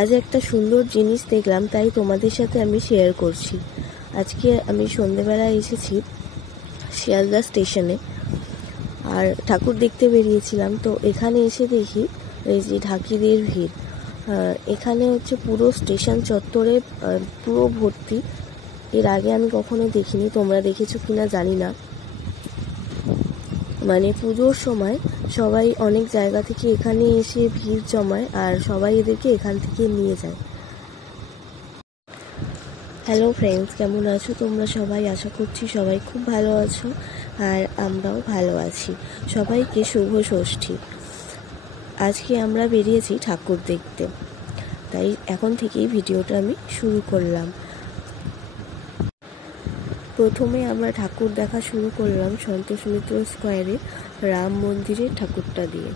আজ একটা সুন্দর জিনিস দেখলাম, তাই তোমাদের সাথে আমি শেয়ার করছি। আজকে আমি সন্ধেবেলা এসেছি শিয়ালদা স্টেশনে, আর ঠাকুর দেখতে বেরিয়েছিলাম। তো এখানে এসে দেখি এই যে ঢাকিদের ভিড়। এখানে হচ্ছে পুরো স্টেশন চত্বরে পুরো ভর্তি। এর আগে আমি কখনো দেখিনি, তোমরা দেখেছো কিনা জানি না। মানে পুজোর সময় সবাই অনেক জায়গা থেকে এখানে এসে ভিড় জমায়, আর সবাই এদেরকে এখান থেকে নিয়ে যায়। হ্যালো ফ্রেন্ডস, কেমন আছো তোমরা সবাই? আশা করছি সবাই খুব ভালো আছো, আর আমরাও ভালো আছি। সবাইকে শুভ ষষ্ঠী। আজকে আমরা বেরিয়েছি ঠাকুর দেখতে, তাই এখন থেকেই ভিডিওটা আমি শুরু করলাম। প্রথমে আমরা ঠাকুর দেখা শুরু করলাম সন্তোষ মিত্র স্কোয়ারে রাম মন্দিরের ঠাকুরটা দিয়ে।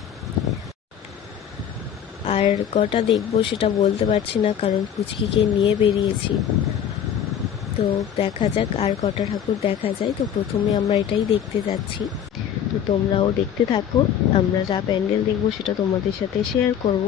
আর কটা দেখবো সেটা বলতে পারছি না, কারণ পুচকিকে নিয়ে বেরিয়েছি। তো দেখা যাক আর কটা ঠাকুর দেখা যায়। তো প্রথমে আমরা এটাই দেখতে যাচ্ছি, তো তোমরাও দেখতে থাকো। আমরা যা প্যান্ডেল দেখবো সেটা তোমাদের সাথে শেয়ার করব।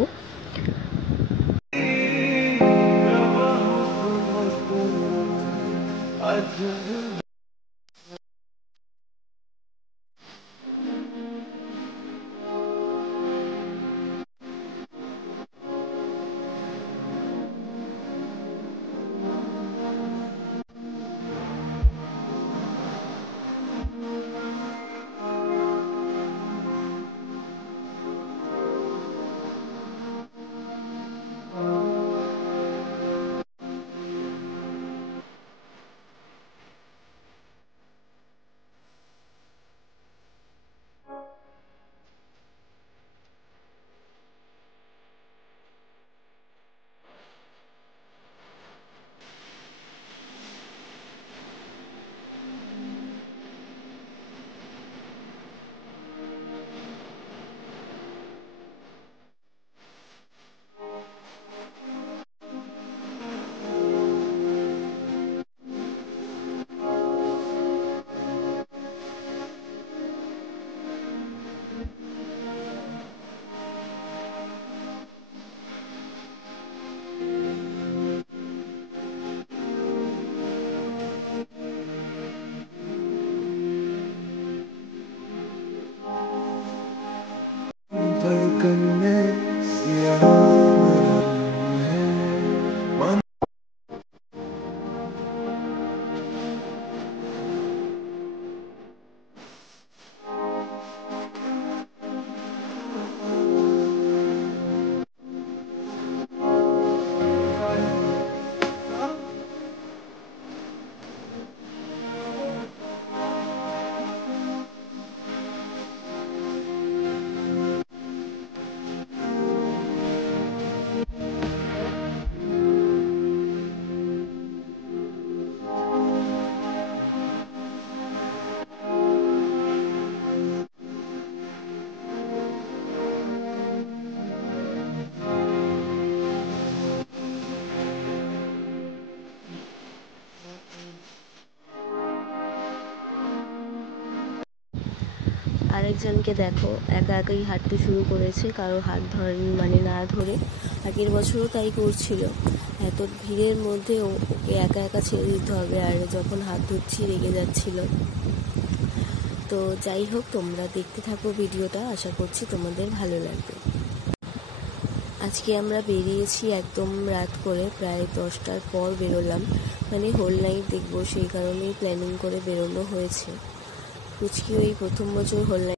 আরেকজনকে দেখো, একা একাই হাঁটতে শুরু করেছে, কারো হাত ধরেনি, মানে না ধরে। আগের বছরও তাই করছিল। এত ভিড়ের মধ্যে ওকে একা একা ছেড়ে দিতে হবে, আর যখন হাত ধরছি রেগে যাচ্ছিল। তো যাই হোক, তোমরা দেখতে থাকো ভিডিওটা, আশা করছি তোমাদের ভালো লাগবে। আজকে আমরা বেরিয়েছি একদম রাত করে, প্রায় 10টার পর বেরোলাম। মানে হোল নাইট দেখবো, সেই কারণেই প্ল্যানিং করে বেরোনো হয়েছে। পুচকি ওই প্রথম বছর হোল নাইট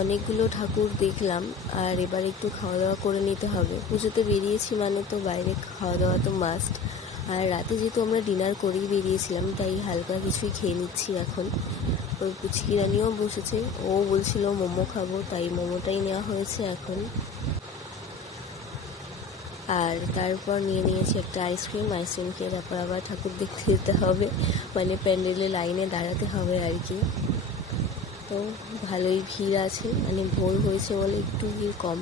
অনেকগুলো ঠাকুর দেখলাম, আর এবার একটু খাওয়া দাওয়া করে নিতে হবে। পুজোতে বেরিয়েছি মানে তো বাইরে খাওয়া দাওয়া তো মাস্ট। আর রাতে যেহেতু আমরা ডিনার করেই বেরিয়েছিলাম, তাই হালকা কিছুই খেয়ে নিচ্ছি এখন। ওই পুচকি রানিও বসেছে, ও বলছিল মোমো খাবো, তাই মোমোটাই নেওয়া হয়েছে এখন। আর তারপর নিয়ে নিয়েছি একটা আইসক্রিম খেয়ে তারপর আবার ঠাকুর দেখতে যেতে হবে, মানে প্যান্ডেলে লাইনে দাঁড়াতে হবে আর কি। তো ভালোই ভিড় আছে, মানে ভোর হয়েছে বলে একটু ভিড় কম।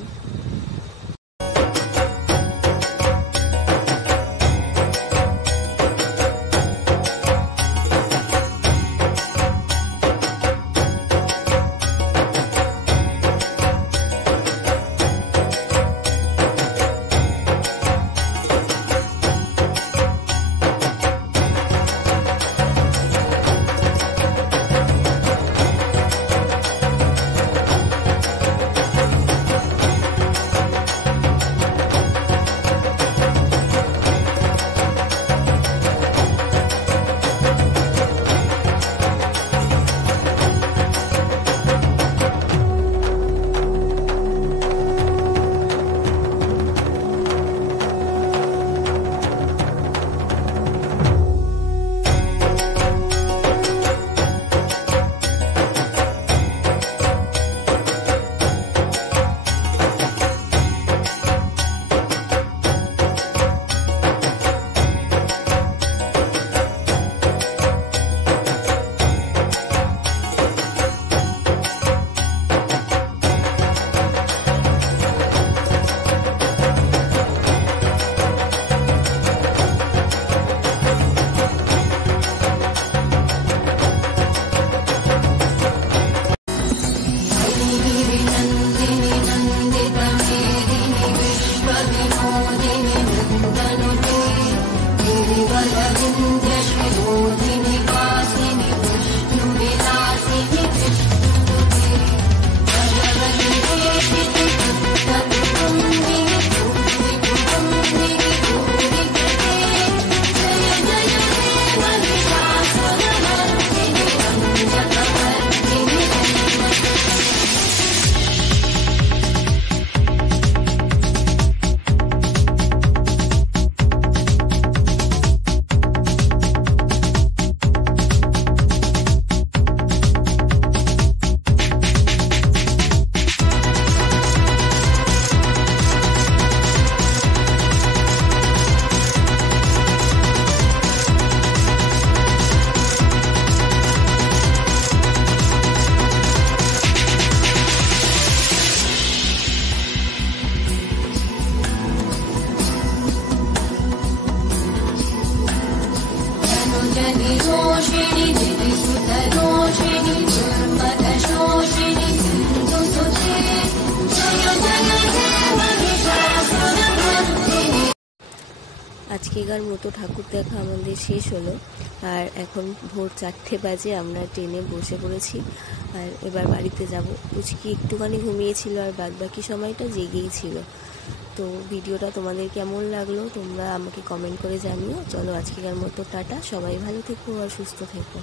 আজকেকার মতো ঠাকুর দেখা আমাদের শেষ হলো, আর এখন ভোর 4টে বাজে, আমরা ট্রেনে বসে পড়েছি আর এবার বাড়িতে যাব। পুচকি একটুখানি ঘুমিয়েছিল আর বাদবাকি সময়টা জেগেই ছিল। তো ভিডিওটা তোমাদের কেমন লাগলো তোমরা আমাকে কমেন্ট করে জানিও। চলো আজকেকার মতো টাটা, সবাই ভালো থেকো আর সুস্থ থেকো।